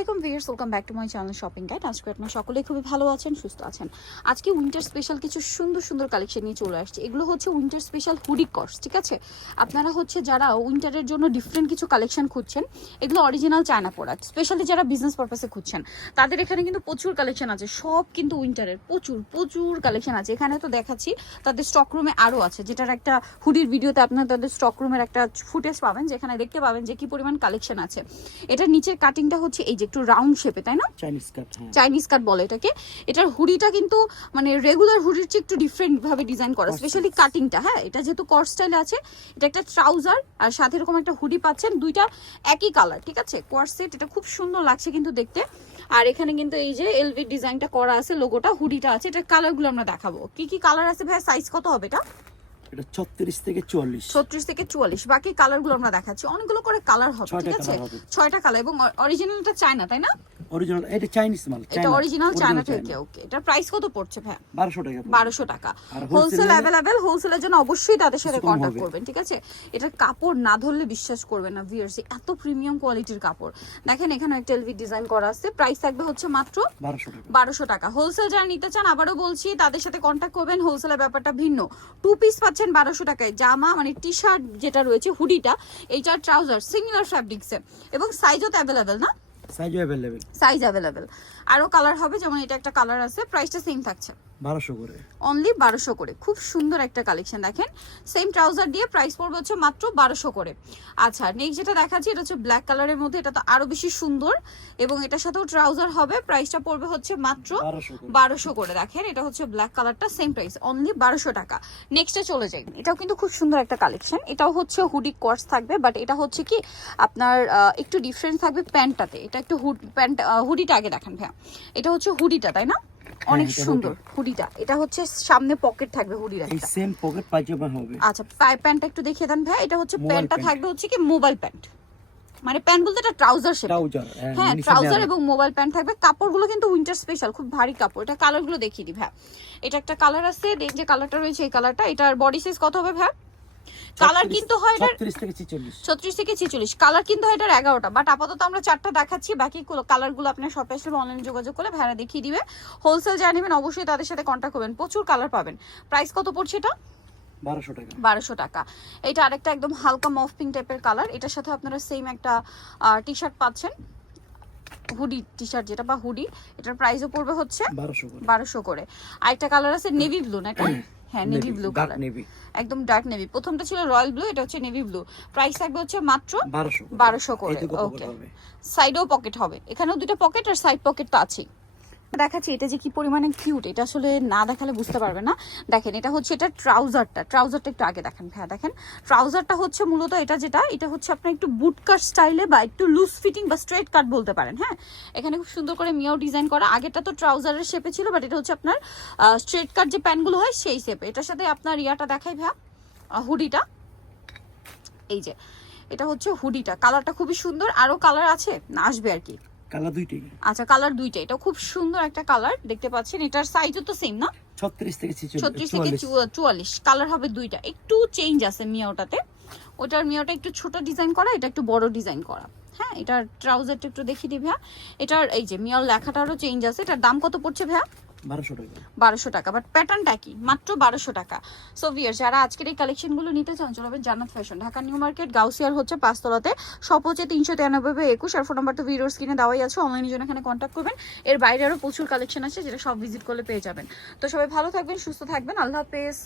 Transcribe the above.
আলাইকুম viewers welcome back to my channel shopping guide আজকে আপনারা সকলেই খুবই ভালো আছেন, সুস্থ আছেন। আজকে উইন্টার স্পেশাল কিছু সুন্দর সুন্দর কালেকশন নিয়ে চলে আসছে। এগুলো হচ্ছে উইন্টার স্পেশাল হুডি কর্স ঠিক আছে? আপনারা হচ্ছে যারা উইন্টারের জন্য ডিফারেন্ট কিছু কালেকশন খুঁজছেন, এগুলো অরিজিনাল চায়না প্রোডাক্ট স্পেশালি যারা বিজনেস পারপাসে খুঁজছেন, তাদের এখানে কিন্তু প্রচুর কালেকশন আছে, সব কিন্তু উইন্টারের প্রচুর প্রচুর কালেকশন আছে। এখানে তো দেখাচ্ছি, তাদের স্টক রুমে আরও আছে, যেটার একটা হুডির ভিডিওতে আপনারা তাদের স্টক রুমের একটা ফুটেজ পাবেন, যেখানে দেখতে পাবেন যে কি পরিমাণ কালেকশন আছে। এটার নিচের কাটিংটা হচ্ছে এই যে একটু রাউন্ড শেপে তাই না? চাইনিজ কাট চাইনিজ কাট বলে এটাকে। এটার হুডিটা কিন্তু মানে রেগুলার হুডির চেয়ে একটু ডিফারেন্ট ভাবে ডিজাইন করা। স্পেশালি কাটিংটা হ্যাঁ। এটা যেহেতু কট স্টাইলে আছে এটা একটা ট্রাউজার আর সাথে এরকম একটা হুডি পাচ্ছেন দুইটা একই কালার ঠিক আছে? কোয়ার সেট এটা খুব সুন্দর লাগছে কিন্তু দেখতে। আর এখানে কিন্তু এই যে এলভি ডিজাইনটা করা আছে লোগোটা হুডিটা আছে এটার কালারগুলো আমরা দেখাবো। কি কি কালার আছে ভাই সাইজ কত হবে এটা? এটা ছত্রিশ থেকে চুয়াল্লিশ। ছত্রিশ থেকে চুয়াল্লিশ। বাকি কালারগুলো আমরা দেখাচ্ছি। অনেকগুলো করে কালার হবে ঠিক আছে? colour হবে। ছয়টা কালার এবং অরিজিনালটা চায়না তাই না? অরিজিনাল এটা চাইনিজ মাল এটা অরিজিনাল চায়না থেকে ওকে এটা প্রাইস কত পড়ছে ভাই বারোশো টাকা পড়বে। বারোশো টাকা। হোলসেল অ্যাভেলেবেল হোলসেলের জন্য অবশ্যই তাদের সাথে কন্ট্যাক্ট করবেন ঠিক আছে? এটার কাপড় না ধরলে বিশ্বাস করবেন না ভিয়ার্স এত প্রিমিয়াম কোয়ালিটির কাপড়। দেখেন এখানে একটা এলভি ডিজাইন করা আছে প্রাইস থাকবে হচ্ছে মাত্র বারোশো টাকা। বারোশো টাকা। হোলসেল যারা নিতে চান আবারও বলছি তাদের সাথে কন্টাক্ট করবেন হোলসেলের ব্যাপারটা ভিন্ন। টু পিস পাচ্ছেন বারোশো টাকায় জামা মানে টি শার্ট যেটা রয়েছে হুডিটা এইটার ট্রাউজার সিমিলার ফ্যাব্রিক্সে এবং সাইজও তো অ্যাভেলেবেল না? সাইজও অ্যাভেলেবেল সাইজ অ্যাভেলেবেল আরও কালার হবে, যেমন এটা একটা কালার আছে প্রাইসটা সেম থাকছে। করে। অনলি বারোশো করে। খুব সুন্দর একটা কালেকশন দেখেন। সেম ট্রাউজার দিয়ে প্রাইস পড়বে হচ্ছে মাত্র বারোশো করে। আচ্ছা নেক্সট যেটা দেখাচ্ছি এটা হচ্ছে ব্ল্যাক কালারের মধ্যে এটা তো আরও বেশি সুন্দর। এবং এটার সাথেও ট্রাউজার হবে প্রাইসটা পড়বে হচ্ছে মাত্র বারোশো করে। দেখেন। এটা হচ্ছে ব্ল্যাক কালারটা সেম প্রাইস অনলি বারোশো টাকা। নেক্সটে চলে যাই। এটাও কিন্তু খুব সুন্দর একটা কালেকশন এটাও হচ্ছে হুডি কোর্স থাকবে বাট এটা হচ্ছে কি আপনার একটু ডিফারেন্স থাকবে প্যান্টটাতে এটা একটু হুড প্যান্ট হুডিটা আগে দেখেন ভাইয়া। এটা হচ্ছে হুডিটা তাই না? অনেক এটা সুন্দর হুডিটা। এটা হচ্ছে সামনে পকেট থাকবে হুডির এই সেম পকেট পাইজামা হবে। আচ্ছা প্যান্টটা একটু দেখিয়ে দেন ভাই। এটা হচ্ছে প্যান্টটা থাকবে হচ্ছে কি মোবাইল প্যান্ট মানে প্যান্ট বলতে এটা ট্রাউজার শেপ ট্রাউজার হ্যাঁ ট্রাউজার এবং মোবাইল প্যান্ট থাকবে। কাপড়গুলো কিন্তু উইন্টার স্পেশাল খুব ভারী কাপড়। এটা কালারগুলো দেখিয়ে দিই ভাই। এটা একটা কালার আছে যে কালারটা রয়েছে এই কালারটা এটার বডি সাইজ কত হবে ভাই? কালার কিন্তু হয় এটার ছত্রিশ থেকে ছেচল্লিশ। ছত্রিশ থেকে ছেচল্লিশ। কালার কিন্তু হয় এটার এগারোটা। বাট আপাতত আমরা চারটা দেখাচ্ছি। বাকি কালারগুলো আপনার শপে আসলে অনলাইনে যোগাযোগ করলে ভাড়া দেখিয়ে দিবে। হোলসেল যা নেবেন অবশ্যই তাদের সাথে কন্ট্যাক্ট করবেন। প্রচুর কালার পাবেন। প্রাইস কত পড়ছে এটা? বারোশো টাকা। এটা আরেকটা একদম হালকা মফ পিঙ্ক টাইপের কালার এটার সাথে আপনারা সেম একটা টি শার্ট পাচ্ছেন। হুডি টি শার্ট যেটা বা হুডি এটার প্রাইসও পড়বে হচ্ছে বারোশো করে। করে। আরেকটা কালার আছে নেভি ব্লু না এটা? হ্যাঁ নেভি ব্লু কালার নেভি একদম ডার্ক নেভি প্রথমটা ছিল রয়্যাল ব্লু এটা হচ্ছে নেভি ব্লু প্রাইস থাকবে হচ্ছে মাত্র বারোশো বারোশো করে এইটুকু pocket ওকে সাইডেও পকেট হবে। এখানেও দুটো পকেট আর সাইড পকেট তো আছেই। দেখাচ্ছি, এটা যে কি পরিমাণে কিউট এটা আসলে না দেখালে বুঝতে পারবে না। দেখেন, এটা হচ্ছে, এটা ট্রাউজারটা ট্রাউজারটা একটু আগে দেখেন ভাইয়া, দেখেন। ট্রাউজারটা হচ্ছে মূলত এটা যেটা, এটা হচ্ছে আপনার একটু বুট কাট স্টাইলে বা একটু লুজ ফিটিং বা স্ট্রেট কাট বলতে পারেন হ্যাঁ? এখানে খুব সুন্দর করে মিয়াও ডিজাইন করা। আগেটা তো ট্রাউজারের শেপে ছিল বাট এটা হচ্ছে আপনার স্ট্রেট কাট যে প্যান্টগুলো হয়, সেই শেপে এটার সাথে আপনার ইয়াটা দেখাই ভাইয়া হুডিটা এই যে, এটা হচ্ছে হুডিটা কালারটা খুবই সুন্দর। আরও কালার আছে? না, আসবে আর কি। কালার দুইটাই। আচ্ছা কালার দুইটা এটা খুব সুন্দর একটা কালার দেখতে পাচ্ছেন। এটার সাইজও তো সেম না? ছত্রিশ থেকে ছেচল্লিশ ছত্রিশ থেকে চুয়াল্লিশ। চুয়া- চুয়াল্লিশ। কালার হবে দুইটা। একটু চেঞ্জ আছে মিয়াওটাতে। ওটার মিয়াওটা একটু ছোট ডিজাইন করা এটা একটু বড় ডিজাইন করা। হ্যাঁ এটার ট্রাউজারটা একটু দেখিয়ে দিই ভাইয়া। এটার এই যে মিয়ার লেখাটারও চেঞ্জ আছে। এটার দাম কত পড়ছে ভাইয়া? বারোশো টাকা। বাট প্যাটার্নটা কি? মাত্র বারোশো টাকা। সো ভিয়ার যারা আজকের এই কালেকশনগুলো নিতে চান, চলে Jannat fashion Dhaka new market, গাউসিয়ার হচ্ছে পাঁচতলাতে সব হচ্ছে তিনশো তিরানব্বই একুশ, আর ফোন নাম্বার তো ভিডিওর স্ক্রিনে দেওয়াই আছে অনলাইনের জন্য এখানে কন্ট্যাক্ট করবেন। এর বাইরে আরও প্রচুর কালেকশন আছে, যেটা সব ভিজিট করলে পেয়ে যাবেন। তো সবাই ভালো থাকবেন, সুস্থ থাকবেন, আল্লাহ হাফেজ।